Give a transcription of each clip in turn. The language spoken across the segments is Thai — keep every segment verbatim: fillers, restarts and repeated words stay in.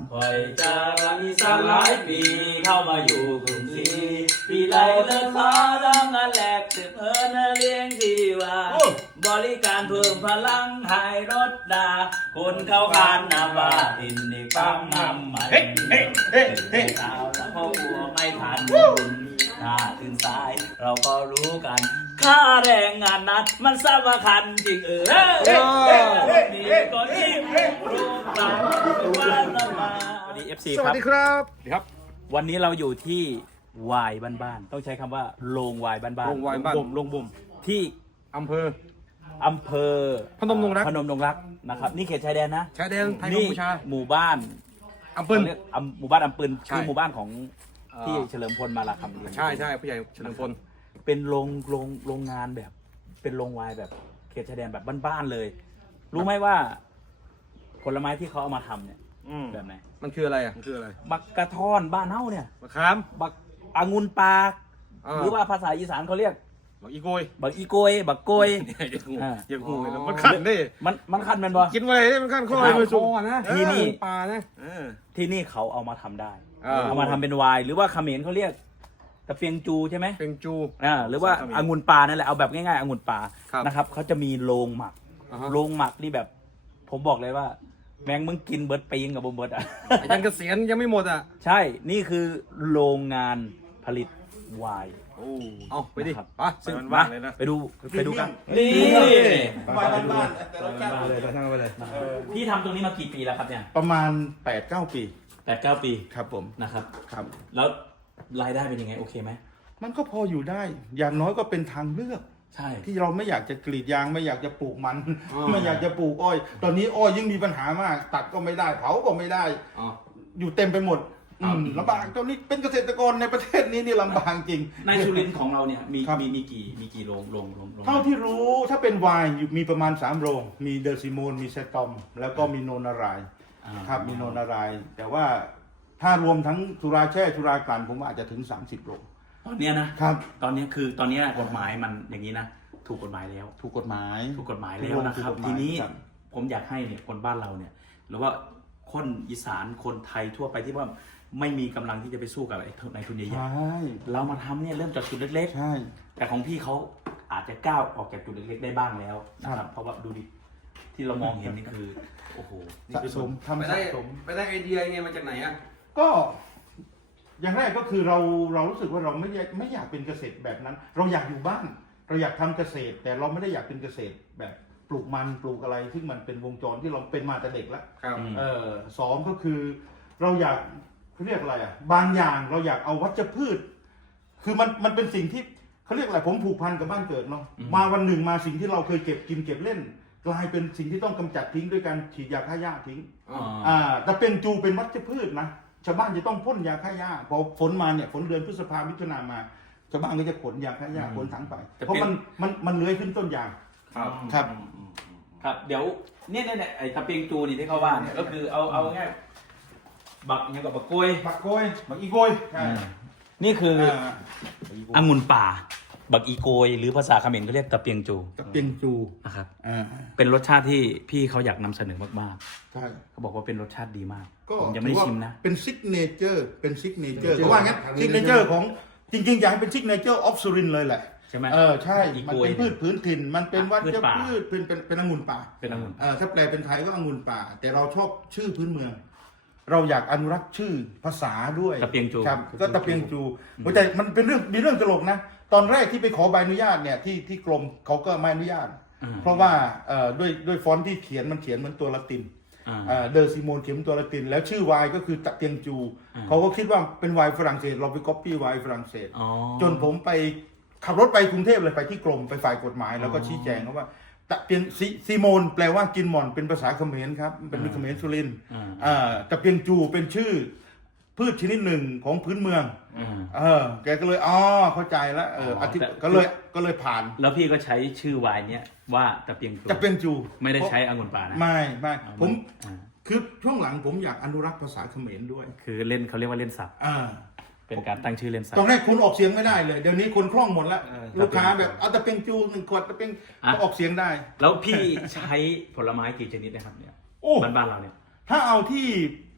คอยจากอีสานหลายปีเข้ามาอยู่กรุงศรีปีไรเลิกขอทำงานแหลกสืบเอิญเลี้ยงชีวาบริการเพิ่มพลังหายรถดาคนเข้าคานนาว่าดินในปั๊มน้ำมันเฮ้เฮ้เฮ้เฮ้เช้าแล้วพ่อหัวไม่ทันถ้าตื่นสายเราก็รู้กันค่าแรงงานนัดมันสำคัญจริงเออนี่ก็ยิ่งรู้กันว่าละมาสวัสดี เอฟ ซีสควัรัสบดีครับครับวันนี้เราอยู่ที่วายบ้านๆต้องใช้คำว่าโรงวายบ้านๆโรงวายบ้านบ่มโรงบ่มที่อำเภออำเภอพนมดงรักพนมดงรักนะครับนี่เขตชายแดนนะชายแดนไทยกัมนี่พูชาหมู่บ้านอำเภอเขาเรียกอำหมู่บ้านอำปืนใช่คือหมู่บ้านของเอ่อที่เฉลิมพลมาลาคำเรียนใช่ใช่ผู้ใหญ่เฉลิมพลเป็นโรงโรงโรงงานแบบ เป็นโรงวายแบบเขตชายแดนแบบบ้านๆเลย รู้ไหมว่า ผลไม้ที่เขาเอามาทำเนี่ยอืมแบบไหนมันคืออะไรอ่ะมันคืออะไรบักกระท่อนบ้านเฮ้าเนี่ยมะขามบักองุ่นปลาอ่าหรือว่าภาษาอีสานเขาเรียกบักอีโกยบักอีโกยบักโกยอย่างงูอ่าอย่างงูเลยนะมันขันดิมันมันคันแมันบ่กินอะไรดิมันขันคอเลยมันสูงนะที่นี่เออปลานะเออที่นี่เขาเอามาทำได้อ่าเอามาทำเป็นไวน์หรือว่าเขมรเขาเรียกตะเฟียงจูใช่ไหมเป็นจูอ่าหรือว่าเขมรองุ่นปลานั่นแหละเอาแบบง่ายๆองุ่นปลาครับนะครับเขาจะมีโรงหมักอ่าฮะโรงหมักนี่แบบ ผมบอกเลยว่า แมงมึงกินเบิร์ดปีงกับบ่เบิร์ดอ่ะยังเกษียณยังไม่หมดอ่ะใช่นี่คือโรงงานผลิตไวน์โอ้เอาไปดินะครับไปซึ่งมันมาว่างเลยนะไปดูไปดูกันนี่บ้านบ้านแต่รสชาติเลยไปทางไปเลยพี่ทำตรงนี้มากี่ปีแล้วครับเนี่ยประมาณแปดเก้าปีแปดเก้าปีครับผมนะครับครับแล้วรายได้เป็นยังไงโอเคไหมมันก็พออยู่ได้ อย่างน้อยก็เป็นทางเลือกใช่ที่เราไม่อยากจะกรีดยางไม่อยากจะปลูกมันอ๋อไม่อยากจะปลูกอ้อย ตอนนี้อ้อยยิ่งมีปัญหามาก ตัดก็ไม่ได้เผาก็ไม่ได้อ๋ออยู่เต็มไปหมดครับอืมลำบากตอนนี้เป็นเกษตรกรในประเทศนี้นี่ลำบากจริงในสุรินทร์ของเราเนี่ยมีครับมีมีกี่มีกี่โรงโรงโรงโรงเท่าที่รู้ถ้าเป็นไวน์อยู่มีประมาณสามโรง มีเดอร์ซิโมนมีเซตอม แล้วก็มีโนนารายอ่าครับมีโนนาราย แต่ว่าถ้ารวมทั้งสุราแช่สุรากลั่นผมว่าอาจจะถึงสามสิบโรงตอนเนี้ยนะครับ ตอนเนี้ยคือตอนเนี้ยกฎหมายมันอย่างนี้นะถูกกฎหมายแล้วถูกกฎหมายถูกกฎหมายแล้วนะครับถูกกฎหมายทีนี้ครับผมอยากให้เนี่ยคนบ้านเราเนี่ย หรือว่าคนอีสานคนไทยทั่วไปที่ว่าไม่มีกำลังที่จะไปสู้กับไอ้ในทุนใหญ่ใช่ๆเรามาทำเนี่ยเริ่มจากจุดเล็กใช่ๆ แต่ของพี่เขาอาจจะก้าวออกจากจุดเล็กๆได้บ้างแล้วนะคครัรับบ เพราะว่าดูดิที่เรามองเห็นนี่คือโอ้โหนี่สะคือสมไปทำได้สะสมไปได้ไอเดียยังไงมาจากไหนอ่ะก็อย่างแรกก็คือเราเรารู้สึกว่าเราไม่อยากไม่อยากเป็นเกษตรแบบนั้น เราอยากอยู่บ้าน เราอยากทำเกษตร แต่เราไม่ได้อยากเป็นเกษตรแบบปลูกมันปลูกอะไรซึ่งมันเป็นวงจรที่เราเป็นมาแต่เด็กแล้วครับเออสองก็คือเราอยากเขาเรียกอะไรอ่ะบางอย่างเราอยากเอาวัชพืช คือมันมันเป็นสิ่งที่เขาเรียกอะไรผมผูกพันกับบ้านเกิดเนาะมาวันหนึ่งมาสิ่งที่เราเคยเก็บกินเก็บเล่น กลายเป็นสิ่งที่ต้องกำจัดทิ้งด้วยการฉีดยาฆ่าหญ้าทิ้งอ๋ออ่าแต่เป็นจูเป็นวัชพืชนะชาวบ้านจะต้องพ่นยาฆ่าหญ้าพอฝนมาเนี่ยฝนเดือนพฤษภามิถุนามาชาวบ้านก็จะขนยาฆ่าหญ้าขนถังไป เพราะมันมันมันเลื้อยขึ้นต้นยางครับครับครับเดี๋ยวเนี่ยเนี่ยเนี่ยไอ้ตะเปียงจูนี่ที่เขาว่าเนี่ยก็คือเอาเอาง่ายบักเนี่ยกับบักกล้วยบักโกยบักอีโกยใช่นี่คืออ่าองุ่นป่า บักอีโกยหรือภาษาเขมรเขาเรียกตะเปียงจูตะเปียงจูนะครับอ่าเป็นรสชาติที่พี่เขาอยากนำเสนอมากใช่ๆเขาบอกว่าเป็นรสชาติดีมากก็ผมยังไม่ได้ชิมนะเป็นซิกเนเจอร์เป็นซิกเนเจอร์ signature เขาว่างั้นซิกเนเจอร์ของจริงๆอยากให้เป็นซิกเนเจอร์ออฟสุรินเลยแหละใช่ไหมเออใช่อีมันโกยเป็นพืชพื้นถิ่น มันเป็นวัพืชชป่าพืชเป็นเป็นเป็นองุ่นป่าเป็นองุ่นเออถ้าแปลเป็นไทยก็องุ่นป่า แต่เราชอบชื่อพื้นเมือง เราอยากอนุรักษ์ชื่อภาษาด้วยตะเปียงจูครับก็ตะเปียงจูแต่มันเป็นเรื่องมีเรื่องตลกนะ ตอนแรกที่ไปขอใบอนุญาตเนี่ยที่ที่กรมเขาก็ไม่อนุญาตอ่าเพราะว่าเอ่อด้วยด้วยฟอนต์ที่เขียนมันเขียนเหมือนตัวละตินอ่าเดอร์ซิโมนเขียนเป็นตัวละติน แล้วชื่อไวน์ก็คือตะเตียงจูอ่าเขาก็คิดว่าเป็นไวน์ฝรั่งเศส เราไปก๊อปปี้ไวน์ฝรั่งเศสอ๋อจนผมไปขับรถไปกรุงเทพเลยไปที่กรมไปฝ่ายกฎหมาย แล้วก็อ๋อชี้แจงว่าตะเปียงซิซิโมนแปลว่ากินหม่อนเป็นภาษาเขมรครับเป็นอ่าเขมรสุรินทร์อ่าอ่าตะเปียงจูเป็นชื่อพืชชนิดหนึ่งของพื้นเมืองอ่าเออแกก็เลยอ๋อเข้าใจแล้วเอออ๋ออธิแต่ก็เลยก็เลยผ่านแล้วพี่ก็ใช้ชื่อไวน์เนี้ยว่าตะเปียงจูตะเปียงจูไม่ได้ใช้องุ่นป่านะไม่ไม่อ๋อผมอ่าคือช่วงหลังผมอยากอนุรักษ์ภาษาเขมรด้วยคือเล่นเขาเรียกว่าเล่นศัพท์อ่าเป็นการตั้งชื่อเล่นศัพตอนท์แรกคุณออกเสียงไม่ได้เลย เดี๋ยวนี้คนคล่องหมดแล้วเออลูกค้าแบบเอาตะเปียงจูหนึ่งขวดตะเปียงอ่ะก็ออกเสียงได้แล้วพี่ใช้ผลไม้กี่ชนิดนะครับเนี่ยโอ้บ้านบ้านๆเราเนี่ยถ้าเอาที่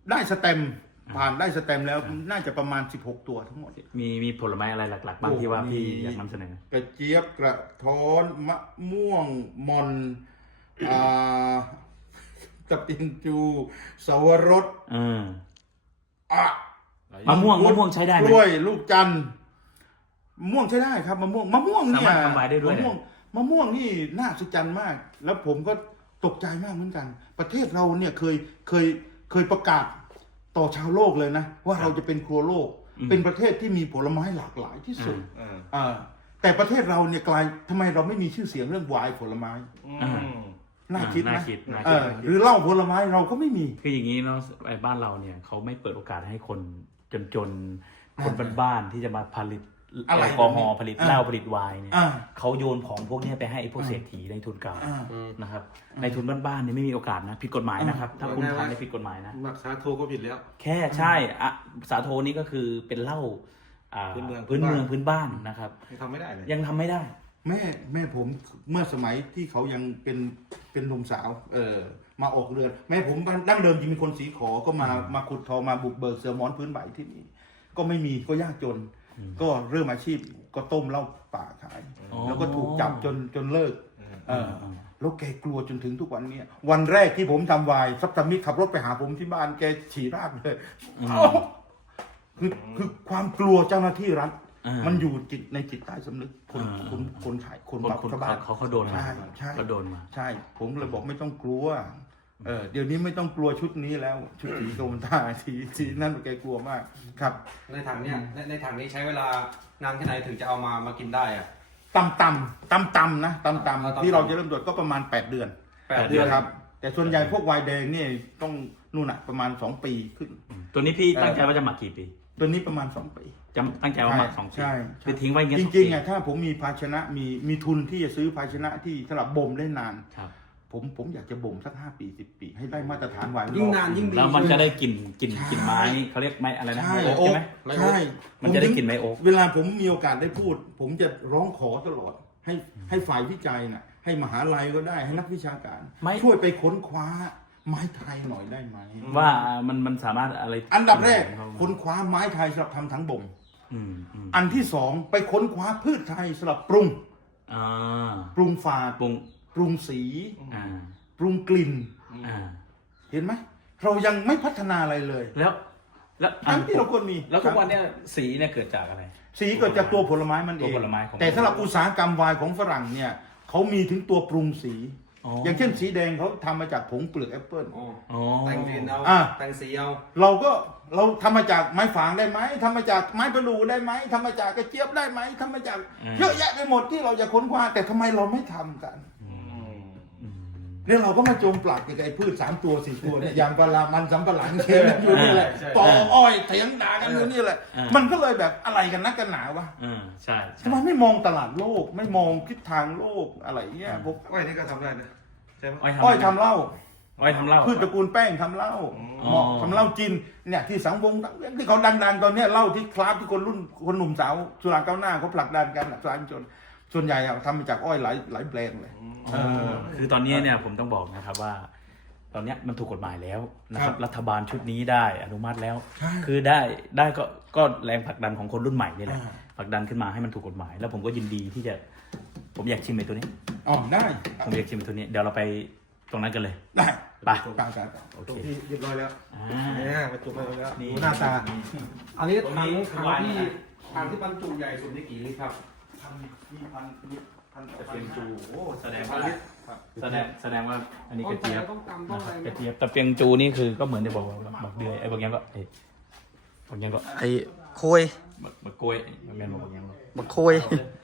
ได้สเต็มผ่านได้สเต็มแล้วน่าจะประมาณสิบหกตัวทั้งหมดมีมีผลไม้อะไรหลักๆบ้างที่ว่าพี่อยากนำเสนอกระเจี๊ยบกระท้อนมะม่วงมอนอ่าตะเปียงจูสวรสเอออ่ะมะม่วงมะม่วงใช้ได้ไหมกล้วยลูกจันทร์มะม่วงใช้ได้ครับมะม่วงมะม่วงเนี่ยสามารถทำลายได้ด้วยมะม่วงมะม่วงนี่น่าสุจันมาก แล้วผมก็ตกใจมากเหมือนกัน ประเทศเราเนี่ยเคยเคยเคยประกาศต่อชาวโลกเลยนะ ว่าเราจะเป็นครัวโลก เป็นประเทศที่มีผลไม้หลากหลายที่สุดอ่าอ่าแต่ประเทศเราเนี่ยกลายทำไมเราไม่มีชื่อเสียงเรื่องไวน์ผลไม้อืมน่าคิดนะน่าคิดน่าเอคิดอหรือเหล้าผลไม้เราก็ไม่มีคืออย่างนี้เนาะไอ้บ้านเราเนี่ยเขาไม่เปิดโอกาสให้คนจนๆคนบ้านๆที่จะมาผลิตอะไรแอลกอฮอล์ผลิตอ่าเหล้าผลิตไวน์เนี่ยอ่าเขาโยนของพวกเนี้ยไปให้ไอ้พวกเศรษฐีในทุนเก่าอ่านะครับในทุนบ้านๆเนี่ยไม่มีโอกาสนะผิดกฎหมายนะครับ ถ้าคุณทำเนี่ยผิดกฎหมายนะมักสาโทก็ผิดแล้วแค่ใช่อะสาโทนี่ก็คือเป็นเหล้าอ่าพื้นเมืองพื้นเมืองพื้นบ้านนะครับยังทำไม่ได้เลยยังทำไม่ได้แม่แม่ผมเมื่อสมัยที่เขายังเป็นเป็นหนุ่มสาว เออ มาออกเรือน แม่ผมดั้งเดิมจริงมีคนสีขอก็มามาขุดทองมาบุกเบิกเสือหมอนพื้นใบที่นี่ก็ไม่มีก็ยากจน ก็เริ่มอาชีพก็ต้มเหล้าป่าขายอ๋อแล้วก็ถูกจับจนจนเลิก เอออืมแล้วแกกลัวจนถึงทุกวันเนี้ยวันแรกที่ผมทำวายซับตามิขับรถไปหาผมที่บ้านแกฉี่ราดเลยเอ้าคือคือความกลัวเจ้าหน้าที่รัฐอ่ามัมันอยู่จิตในจิตใต้สำนึกคนอ่าคนคนขายคนคนบับคนชาวบ้านเขาเขาโดนมาใช่ใช่เขาโดนมาใช่ ผมเลยบอกไม่ต้องกลัว เออเดี๋ยวนี้ไม่ต้องกลัวชุดนี้แล้ว ชุดสีโกมตาสีสีนั่นแกกลัวมากครับในถังเนี่ยในในถังนี้ใช้เวลานานแค่ไหนถึงจะเอามามากินได้อะตำตำตำตำนะตำอ่าตำตำที่เราจะเริ่มตรวจก็ประมาณแปดเดือนแปดเดือนครับ แต่ส่วนใหญ่พวกไวน์แดงนี่ต้องนู่นน่ะประมาณสองปีขึ้นตัวนี้พี่เออตั้งใจว่าจะหมักกี่ปีตัวนี้ประมาณสองปีจำตั้งใจว่าหมักสองปีใช่คือทิ้งไว้อย่างเงี้ยจสอริงปีๆอ่ะถ้าผมมีภาชนะมีมีทุนที่จะซื้อภาชนะที่สำหรับบ่มได้นานครับผมผมอยากจะบ่มสักห้าปีสิบปี ให้ได้มาตรฐานไวน์ยิ่งนานยิ่งดีแล้วมันจะได้กลิ่นกลิ่นกลิ่นไม้เขาเรียกไม้อะไรนะใช่ไม้โอ๊กใช่ไหมใช่มันจะได้กลิ่นไม้โอ๊กเวลาผมมีโอกาสได้พูด ผมจะร้องขอตลอด ให้ให้ฝ่ายวิจัยน่ะ ให้มหาลัยก็ได้ให้นักวิชาการ ช่วยไปค้นคว้าไม้ไทยหน่อยได้ไหมว่ามันมันสามารถอะไรอันดับแรกค้นคว้าไม้ไทยสำหรับทำถังบ่มอืมอืมอันที่สองไปค้นคว้าพืชไทยสำหรับปรุงอ่าปรุงฝาดปรุงปรุงสีอ่าปรุงกลิ่นอ่าเห็นไหมเรายังไม่พัฒนาอะไรเลยแล้วแล้วทั้งที่เราควรมีแล้วทุกวันเนี้ยสีเนี่ยเกิดจากอะไรสีเกิดจากตัวผลไม้มันเอตัวงผลไม้ของแต่สำหรับอุตสาหกรรมไวน์ของฝรั่งเนี่ยเขามีถึงตัวปรุงสีอ๋อออย่างเช่นสีแดงเขาทำมาจากผงเปลือกแอปเปิ้ลอ๋ออ๋อแต่งกลิ่นเอาอ่ะแต่งสีเอาเราก็เราทำมาจากไม้ฝางได้ไหมทำมาจากไม้ประดู่ได้ไหมทำมาจากกระเจี๊ยบได้ไหมทำมาจากเยอะแยะไปหมดที่เราจะค้นคว้าแต่ทำไมเราไม่ทำกันอืมเนี่ยเราก็มาโจมปลักกับไอ้พืชสามตัวสี่ตัวเนี่ยอย่างปลามันสำปะหลังเชฟอยู่นี่แหละใช่ปออ้อยเถียงด่ากันอยู่นี่แหละอ่ามัมันก็เลยแบบอะไรกันนักกันหนาวะอ่าใช่ใช่ทำไมไม่มองตลาดโลก ไม่มองทิศทางโลกอะไรเงี้ยผมอ้อยนี่ก็ทำได้นะใช่ไหมอ้อยทำอ้อยทำเหล้าอ้อยทำเหล้าพืชตระกูลแป้งทำเหล้าอ๋อเหมาะทำเหล้าจีนเนี่ยที่สังวงที่เขาดังๆตอนเนี้ยเหล้าที่คลาสที่คนรุ่นคนหนุ่มสาวสุราก้าวหน้าเขาผลักดันกันอ่ะสายชนส่วนใหญ่อะทำมาจากอ้อยหลายหลายแบรนด์เลยเออคือตอนนี้เนี่ยผมต้องบอกนะครับว่า ตอนเนี้ยมันถูกกฎหมายแล้วนะครับครับรัฐบาลชุดนี้ได้อนุมัติแล้วใช่คือได้ได้ก็ก็แรงผลักดันของคนรุ่นใหม่นี่แหละอ่าผลักดันขึ้นมาให้มันถูกกฎหมาย แล้วผมก็ยินดีที่จะผมอยากชิมไอ้ตัวนี้อ๋อได้ผมอยากชิมไอ้ตัวนี้เดี๋ยวเราไปตรงนั้นกันเลยได้ไปตามกันโอตรเคงที่เรียบร้อยแล้วอ่าเนี่ยมาจุ่มไปแล้วนี่ดูหน้าตา อันนี้ตรงถันี้งคือถังวายที่นะถังที่บรรจุใหญ่สุดนี่กี่ลิตรครับพันมีพันมีพันกระเทียมจูโอ้แสดงพัว่านลิตรแสดงแสดงว่าอันนี้กระเจี๊ยบต้องตำต้องนะคอะรับไรกระเจี๊ยบตะเปียงจูนี่คือก็เหมือนที่บอกว่าบักเดือยไอ้บางอย่างก็ไอ้บางอย่างก็ไอ้โคยบักบักกล้วยบางอย่างก็บางอย่างก็บักโคย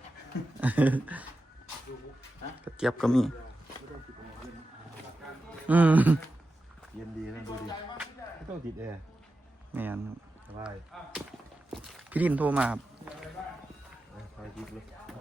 กระเจี๊ยบก็มี อืมเย็นดีนะดูดิไม่ต้องติดแอร์แม่นสบายพี่ดินโทรมาครับคอยยิบเลย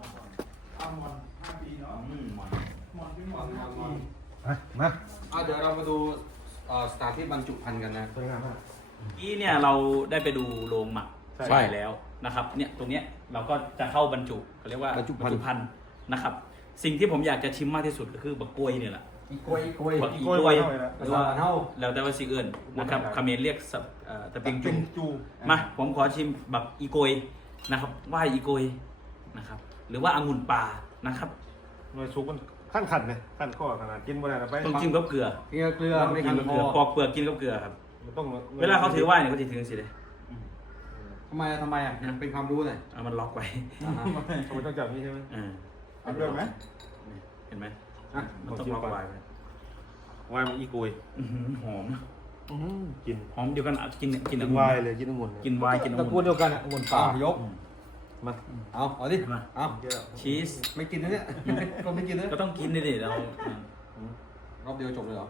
มาอ่ะเดี๋ยวเรามาดูเอ่อสถานที่บรรจุภัณฑ์กันนะสวยงามมากเมื่อกี้เนี่ยเราได้ไปดูโรงหมักใช่ไฟแล้วนะครับเนี่ยตรงเนี้ยเราก็จะเข้าบรรจุเขาเรียกว่าบรรจุภัณฑ์ภัณฑ์นะครับ สิ่งที่ผมอยากจะชิมมากที่สุดก็คือบักกล้วยเนี่ยแหละอีกล้วยอีกล้วยบักอีอีกกล้วยล้วยว่าเท่าไหร่นะหรือว่าเท่าแล้วแต่ว่าสิเอิญนะครับเขมรเรียกสับเอ่อตะเปียงเป็จุนจูมาผมขอชิมบักอีโกยนะครับไหว่าอีโกยนะครับ หรือว่าองุ่นป่านะครับหน่วยซุกมันขั้นขันเลยขั้นข้อขนาดกินบ่ได้นะไปต้องจิ้มกับเกลือเกลือเกลือไม่กิคันนกับคเกลืออปอกเปลือกกินกับเกลือครับมันต้องเวลาเขาถือไหว้เนี่ยเขาจะถือสิเลยทำไมอะทำไมอ่ะเป็นความรู้หน่อยเอามันล็อกไว้อ่าฮะเขาไม่ต้องจับนี่ใช่ไหมเออเอาด้วยไหมเห็นไหมอ่ะมันต้องล็อกไว้ไว้วายมันอีกุยอื้อหือหอมกินหอมเดียวกันอ่ะกินกินกิอน งุ่วายนเลยกินองุ่นกินไวน์กินอตระงุ่กูลนเดียวกันอ่ะวนป่ายกมาเอาเอาดิมาเอาชีสไม่กินนะเนี่ยก็ไม่กินนะก็ต้องกินดิดิเรารอบเดียวจบเลยเหรอ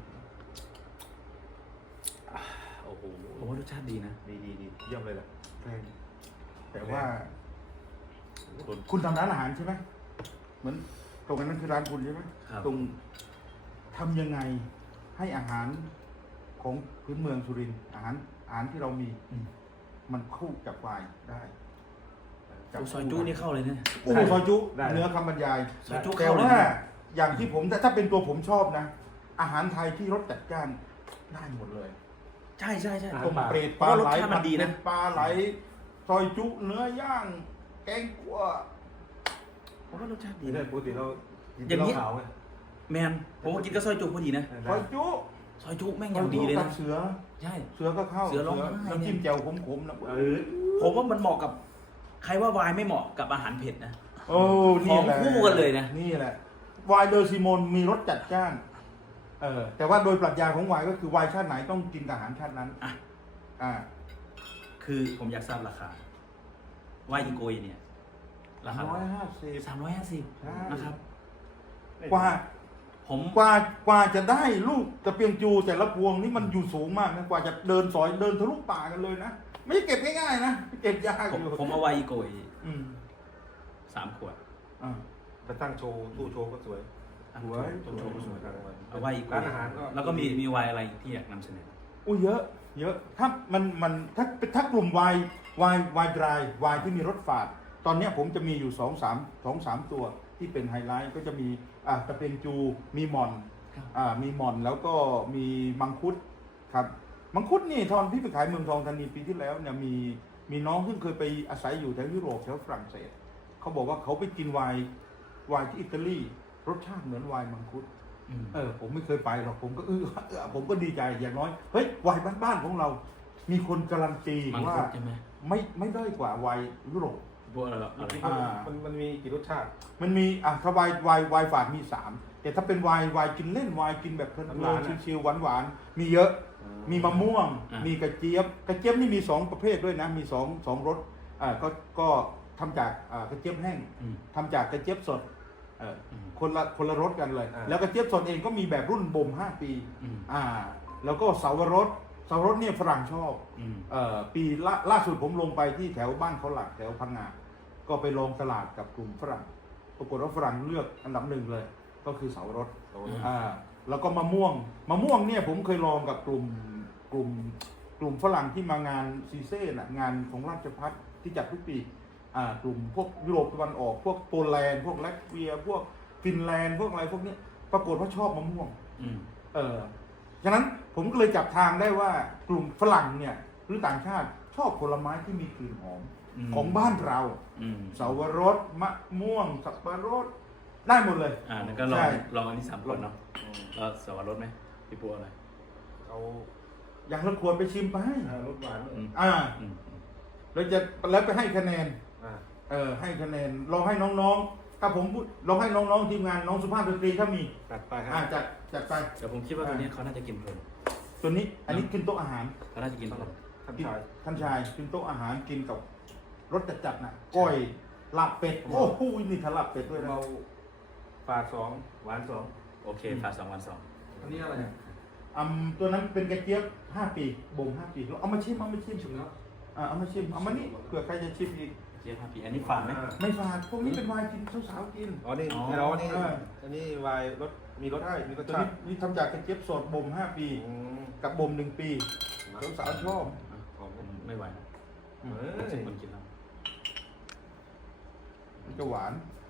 โอ้โหโอ้รสชาติดีนะดีดีดีเยี่ยมเลยแหละแต่ว่า คุณทำร้านอาหารใช่ไหมเหมือนตรงนั้นคือร้านคุณใช่ไหมครับตรงทำยังไงให้อาหารของพื้นเมืองสุรินทร์อาหารอาหารที่เรามีอืมมันคู่กับไวน์ได้โอ้ซอยจุนี่เข้าเลยนะโอ้ซอยจุเนื้อคำบรรยายซอยจุแต่เข้าเลยว่านะอย่างที่ผมแต่ถ้าเป็นตัวผมชอบนะ อาหารไทยที่รสจัดจ้านได้หมดเลยใช่ใช่ใช่ต้มเปรตปลาเพราะรสไหลชาติมันดีนะผัปลาไหลซอยจุเนื้อย่าง แกงคั่วเพราะว่ารสชาติดีนี่ได้นะปกติเรากินอย่างนี้เหล้าขาวไงแมนผมก็กินก็ซอยจุพอดีนะซอยจุซอยจุแม่งอย่างดีเลยกันะบเสือใช่เสือก็เข้าเสือร้องไห้น้ำจิ้มแจ่วขมๆนะเออผมว่ามันเหมาะกับ ใครว่าวายไม่เหมาะกับอาหารเผ็ดนะโอ้นี่แหละของคู่กันเลยนะนี่แหละไวน์เดอร์ซิโมนมีรสจัดจ้านเออแต่ว่าโดยปรัชญาของไวน์ก็คือไวน์ชาติไหนต้องกินกับอาหารชาตินั้นอ่ะอ่าคือผมอยากทราบราคาว่าอีโกยเนี่ย ราคาร้อยห้าสิบสามร้อยห้าสิบใช่นะครับกว่าผมกว่ากว่าจะได้ลูกตะเปียงจูแต่ละพวงนี่มันอยู่สูงมากนะกว่าจะเดินสอยเดินทะลุป่ากันเลยนะไม่ใช่เก็บง่ายๆนะเก็บยากผมอยู่ผมเอาไว้อีโกยอืมสามขวดอ่าไปตั้งโชว์ตู้โชว์ก็สวยสวยตู้โชว์ก็สวยกลางวันเอาไว้อีโกร้าย นอาหารก็แล้วก็มีมีไวน์อะไรอีกที่อยากนำเสนออุ้ยเยอะ เยอะ ถ้ามันมันถ้าถ้ากลุ่มวายวายวายดรายวายที่มีรสฝาด ตอนเนี้ยผมจะมีอยู่สองสามสองสามตัวที่เป็นไฮไลท์ก็จะมีอ่าตะเปียงจูมีหมอนครับอ่ามีหมอนแล้วก็มีมังคุดครับมังคุดนี่ตอนที่ไปขายเมืองทองธานีปีที่แล้วเนี่ยมีมีน้องซึ่งเคยไปอาศัยอยู่แถวยุโรปแถวฝรั่งเศสเขาบอกว่าเขาไปกินไวน์ไวน์ที่อิตาลีรสชาติเหมือนไวน์มังคุดอืมเออผมไม่เคยไปหรอกผมก็เออเออผมก็ดีใจอย่างน้อยเฮ้ยไวน์บ้านๆของเรา มีคนการันตีมังว่าคุดใช่ไหมไม่ไม่ด้อยกว่าไวน์ยุโรปพวกอะไรหรออะไรอ่ามันมันมีกี่รสชาติมันมีอ่ะถ้าไวน์ไวน์ไวน์ฝาดมีสามแต่ถ้าเป็นไวน์ไวน์กินเล่นไวน์กินแบบเพลิหวานนๆอะๆชิวๆหวานๆมีเยอะ มีมะม่วง มีกระเจี๊ยบ กระเจี๊ยบนี่มีสองประเภทด้วยนะ มีสองสองรสอ่าก็ก็ทำจากอ่ากระเจี๊ยบแห้งอืมทำจากกระเจี๊ยบสดเอออมคนละคนละรสกันเลยอ่าแล้วกระเจี๊ยบสดเองก็มีแบบรุ่นบ่มห้าปีอืมอ่า แล้วก็เสาวรสเสาวรสเนี่ยฝรั่งชอบอืมเอ่อปีล่าล่าสุดผมลงไปที่แถวบ้านเขาหลักแถวพังงา ก็ไปลองตลาดกับกลุ่มฝรั่ง ปรากฏว่าฝรั่งเลือกอันดับหนึ่งเลย ก็คือเสาวรส อ่า แล้วก็มะม่วง มะม่วงเนี่ยผมเคยลองกับกลุ่มกลุ่มกลุ่มฝรั่งที่มางานซีเซ่น่ะงานของราชพัฒที่จัดทุกปี อ่ากลุ่มพวกยุโรปตะวันออก พวกโปแลนด์ พวกแลตเวีย พวกฟินแลนด์ พวกอะไรพวกเนี้ยปรากฏว่าชอบมะม่วงอืมเออ ฉะนั้นผมก็เลยจับทางได้ว่ากลุ่มฝรั่งเนี่ยหรือต่างชาติชอบผลไม้ที่มีกลิ่นหอมอืมของบ้านเราอืมเสาวรสมะม่วง สับปะรดได้หมดเลยอ่าแล้วก็ลองใช่ลองอันนี้สามขวดเนาะแล้วสวรสไหมพี่ปัวอะไรเอาอย่างละขวดไปชิมไปอ่ารสหวานอืมอ่าอืมเราจะแล้วไปให้คะแนนอ่าเออให้คะแนนลองให้น้องๆ ถ้าผมพูดลองให้น้องๆทีมงานน้องสุภาพสตรีถ้ามีตัดไปฮะอ่าจัดจัดไปแต่ผมคิดว่าตัวเนี้ยเขาน่าจะกินเพลินตัวนี้อันนี้กินโต๊ะอาหารเขาน่าจะกินเพลินท่านกินชายท่านชายกินโต๊ะอาหารกินกับรสจัดๆน่ะก้อยลาบเป็ดโอ้โหนี่ทะลับเป็ดด้วยนะเราฝาดสองหวานสองโอเคฝาสองวันสองอันนี้อะไรเนี่ยอืมตัวนั้นเป็นกระเจี๊ยบห้าปีบ่มห้าปีเราเอามาชิมเอามาชิมชิมแล้วอ่าเอามาชิมเอามานี่เผื่อใครจะชิมอีกเจี๊ยบห้าปีอันนี้ฝาดไหมไม่ฝาดพวกนี้เป็นไวน์กินสาวๆกินอ๋อนี่อ๋อไอ้เรานี่เอออันนี้วายรสมีรสให้มีรสตัวชานี้ตินี่ทำจากกระเจี๊ยบสดบ่มห้าปีอืมกับบ่มหนึ่งปีสาวๆชอบหอมผมไม่ไหวนะเอผมอเป็นคนกินแล้วมันจะหวาน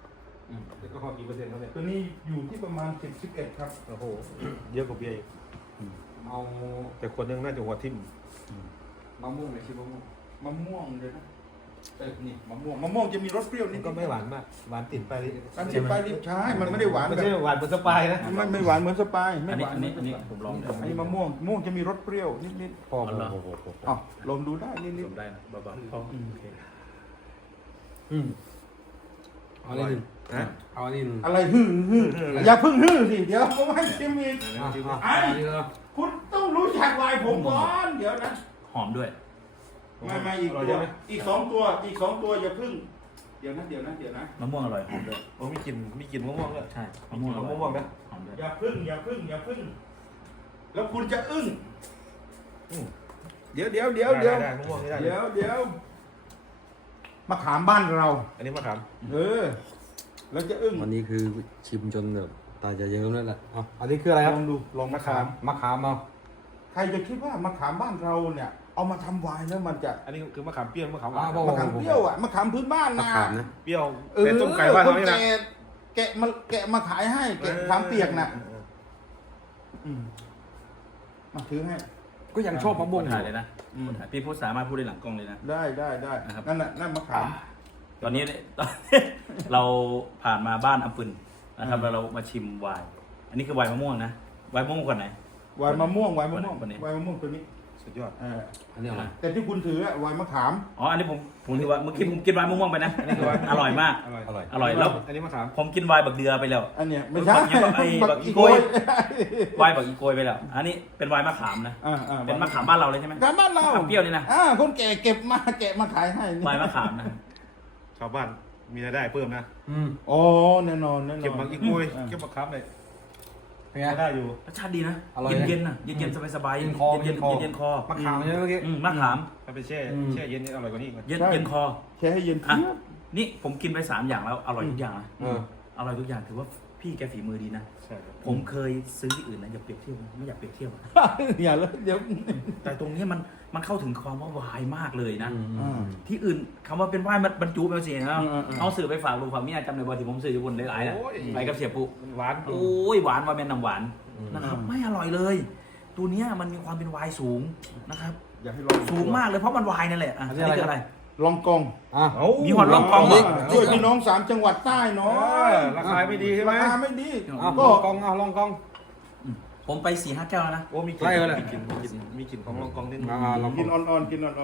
แอลกอฮอล์กี่เปอร์เซ็นต์ครับเนี่ยตัวนี้อยู่ที่ประมาณสิบ สิบเอ็ดครับโอ้โหเยอะกว่าเบียร์อีกเอาแต่คนนึงน่าจะหัวทิ่มมะม่วงเลยคิดมะม่วงมะม่วงเลยนะเอ้ยนี่มะม่วงมะม่วงจะมีรสเปรี้ยวนินี่ดก็ไม่หวานมากหวานติดไปเลยการเจ็บปลายลิ้นใช่มันไม่ได้หวานไม่แบบใช่หวานเหมือนสปายนะมันไม่หวานเหมือนสปายไม่อันหนี้วานอันนี้อันนี้ผมลองดูอันนี้มะม่วงมะม่วงจะมีรสเปรี้ยวนิดพอเอาเหรอโอ้โหโอ้โหๆอ้าวลองดูได้นิดผมได้นะเบาๆพอโอเคอืมเอาอันนี้หนึ่งฮะเอาอันนี้หนึ่งๆอะไรฮึ่งฮึ่งอย่าเพึ่งฮึ่งสิเดี๋ยวผมให้ชิมอีกเอาเอาไอ้เอาอันนี้แล้วคุณต้องรู้จักวายผมก่อนเดี๋ยวนะหอมด้วยไม่ไม่อีกร่ยตัวใช่ไหมอีกสองตัวอีกสองตัวอย่าเพึ่งเดี๋ยวนะเดี๋ยวนะเดี๋ยวนะมะม่วงอร่อยหอมด้วยโอ้มีกลิ่นมีกลิ่นมะม่วงด้วยใช่มะม่วงอร่อยมะม่วงนะหอมด้วยอย่าพึ่งอย่าพึ่งอย่าพึ่ง แล้วคุณจะอึ้งอืมเดี๋ยวเดี๋ยวเดี๋ยวเดี๋ยวได้ได้มะม่วงนี่ได้เลเดี๋ยยวเดี๋ยวมะขามบ้านเราอันนี้มะขามเออแล้วจะอึ้งวันนี้คือชิมจนแบบตาจะเยิ้มแล้วแหละเอาอันนี้คืออะไรครับลองดูลองมะขามมะขามเอาใครจะคิดว่ามะขามบ้านเราเนี่ย เอามาทำไวน์แล้วมันจะอันนี้คือมะขามเปรี้ยวมะขามหวาอ่าน บอกมะขามเปรี้ยวอ่ะมะขามพื้นบ้านมะนะขามนะเปรี้ยวเออแต่ต้มไก่บ้านคเรานนี่นะแกะแกะมาแกะมาขายให้แกะขามเปียกน่ะเออเอออืมมาถือให้ก็ยังชอบมะม่วงอถ่ายยู่เลยนะอืมถ่ายพี่พูดสามารถพูดได้หลังกล้องเลยนะได้ได้ได้นะครับนั่นแหละนั่นมะขามตอนนี้ตอนนี้เราผ่านมาบ้านอัมปึนนะครับอืมแล้วเรามาชิมไวน์อันนี้คือไวน์มะม่วงนะไวน์มะม่วงคนไหนไวน์มะม่วงไวน์มะม่วงวันนี้ไวน์มะม่วงตัวนี้สุดยอดเอออันนี้อะไรแต่ที่คุณถืออะไวน์มะขามอ๋ออันนี้ผมผมถือว่าเมื่อกี้ผมกินไวน์มะม่วงไปนะอร่อยมากอร่อยอร่อยอร่อยแล้วอันนี้มะขามผมกินไวน์บักเดือไปแล้วอันเนี้ยไม่ใช่บักอีโกยบักอีโกยไวน์บักอีโกยไปแล้ว อันนี้เป็นไวน์มะขามนะอ่าอ่าเป็นมะขามบ้านเราเลยใช่ไหมขามบ้านเรามะขามเปรี้ยวนี่นะอ่าคนแก่เก็บมาแกะมาขายให้นี่ไวน์มะขามนะชาวบ้านมีรายได้เพิ่มนะอืมอ๋อแน่นอนแน่นอนเก็บมะอีกมุ้ยอ่าเก็บมะขามเลยเป็นไงรายได้อยู่รสชาติดีนะอร่อยนะเย็นๆนะเย็นๆสบายๆเย็เย็นนคอๆเย็นเย็นคอๆเย็นๆคอมะขามใช่ไหมเมื่อกี้อืมมะขามถ้าไปแช่อืมแช่เย็นนี่อร่อยกว่านี้อีกนะเย็นเย็นคอแค่ให้เย็นอ่ะเทียบนี่ผมกินไปสามอย่างแล้วอร่อยทุกอย่างนะเอออร่อยทุกอย่างถือว่าพี่แกฝีมือดีนะใช่ครับผมเคยซื้อที่อื่นนะอย่าเปรียบเทียบนะไม่อยากเปรียบเทียบอะอย่าเลยเดี๋ยวแต่ตรงนี้มันมันเข้าถึงความว่าวายมากเลยนะอืมอ่าที่อื่นคำว่าเป็นวายมันบรรจุเป็นเสียนะอืมอืมอืมเอาสื่อไปฝากลุงฝากเมียจำเลยว่าที่ผมซื้ออยู่บนหลายๆนะโอ้ยไปกับเสียปุมันหวานโอ้ยหวานว่าแม่นน้ำหวานอืมนะครับไม่อร่อยเลย ตัวเนี้ยมันมีความเป็นวายสูงนะครับอยากให้ลองสูงมากเลยเพราะมันวายนั่นแหละอ่ะอัอันนนี้นี้อะไรคืออะไรลองกองอ่ะเอ้ามีหอดลองกองด้วยช่วยพี่น้องสามจังหวัดใต้หน้อเอย อราคาไม่ดีใช่ไหมราคาไม่ดีเอาลก็องกองเอาลองกองผมไปสี่ห้าแก้วแล้วนะโอ้มีกลิ่นไล่ไว้เลยมีกลิ่นมีกลิ่นมีกลิ่นของรองกองนิดนึงอ่าลองกกิอน งอ่อนๆกินอ่อน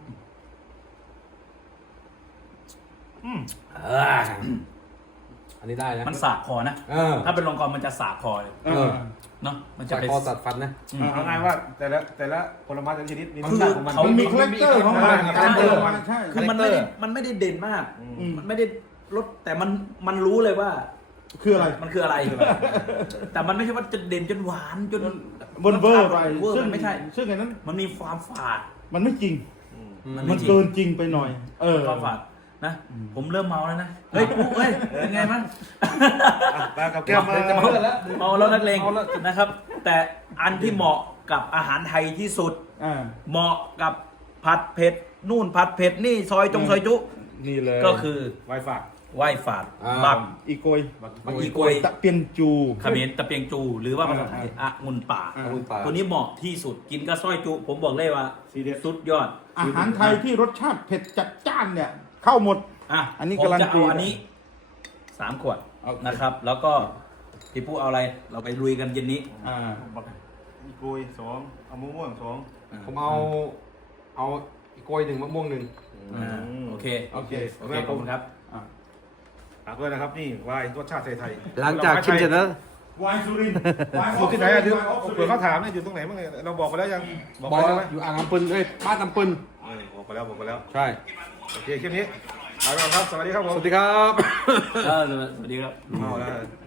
อืมเอออันนี้ได้นะมันสากคอนะเออถ้าเป็นรองกองมันจะสากคอเลยๆเอเอออเนาะมันจะจากเป็นคอตัดฟันนะอืมเอาง่ายๆว่าแต่ละแต่ละผลไม้แต่ละชนิดมีรสคือชาติของมันเขามันมีคาแรคเตอร์ของมันมีการคาแรคเตเดิอร์นมาใช่คือมันไม่ได้มันไม่ได้เด่นมากอืมมันไม่ได้ลดแต่มันมันรู้เลยว่าคืออะไรมันคืออะไร แต่มันไม่ใช่ว่าจะเด่นจนหวานจนบนเวอร์ไปเวอร์ซึ่งมันไม่ใช่ซึ่งอันนั้นมันมีความฝาดมันไม่จริงอืมอืมมันเกินจริงไปหน่อย เออความฝาดนะ ผมเริ่มเมาแล้วนะ เฮ้ยปุ๊เฮ้ย เป็นไงบ้างอ่ะตากับแก้มมาจะเพื่อนแล้วเมาแล้วนักเลงเมาแล้วนะครับ แต่อันที่เหมาะกับอาหารไทยที่สุดอ่าเหมาะกับผัดเผ็ดนู่นผัดเผ็ดนี่ซอยจงซอยจุนี่เลยก็คือไวฝากไหว้ฝาดอ่าบักอีโกยบักอีกวยตะเปียนจูเขมรตะเปียงจู หรือว่าภาษาไทยอะงุนป่าอ่าคุณป่าตัวนี้เหมาะที่สุดกินก็สร้อยจุ ผมบอกเลยว่าซีเรียสสุดยอดอาหารไทยที่รสชาติเผ็ดจัดจ้านเนี่ย เข้าหมดอ่ะอันนี้ผมการันจะตีเอาอันนี้สามขวดโอเคนะครับ แล้วก็พี่ปูเอาอะไร เราไปลุยกันเย็นนี้อ่าอีกโกยสองเอามะม่วงสองผมเอา เอาอีกกล้วยหนึ่งมะม่วงหนึ่งอ่าโอเคโอเคโอเคขอบคุณครับอ่าฝากด้วยนะครับนี่วายรสชาติไทยๆหลังจากชิมเสร็จแล้ววายสุรินทร์วายอยู่ที่ไหนอะสุเดี๋ยววายออฟสุริเผื่อนทเขาร์ถามเนี่ยอยู่ตรงไหนบ้างเนี่ยเราบอกไปแล้วยังบอกบไปอกแล้วใช่ไหมอยู่อ่างน้ำปืนเอ้ยบ้านน้ำปืนเออบอกไปแล้วบอกไปแล้วใช่โอเคคลิปนี้ลาไปก่อนครับสวัสดีครับผมสวัสดีครับเออสวัสดีครับเอาแล้ว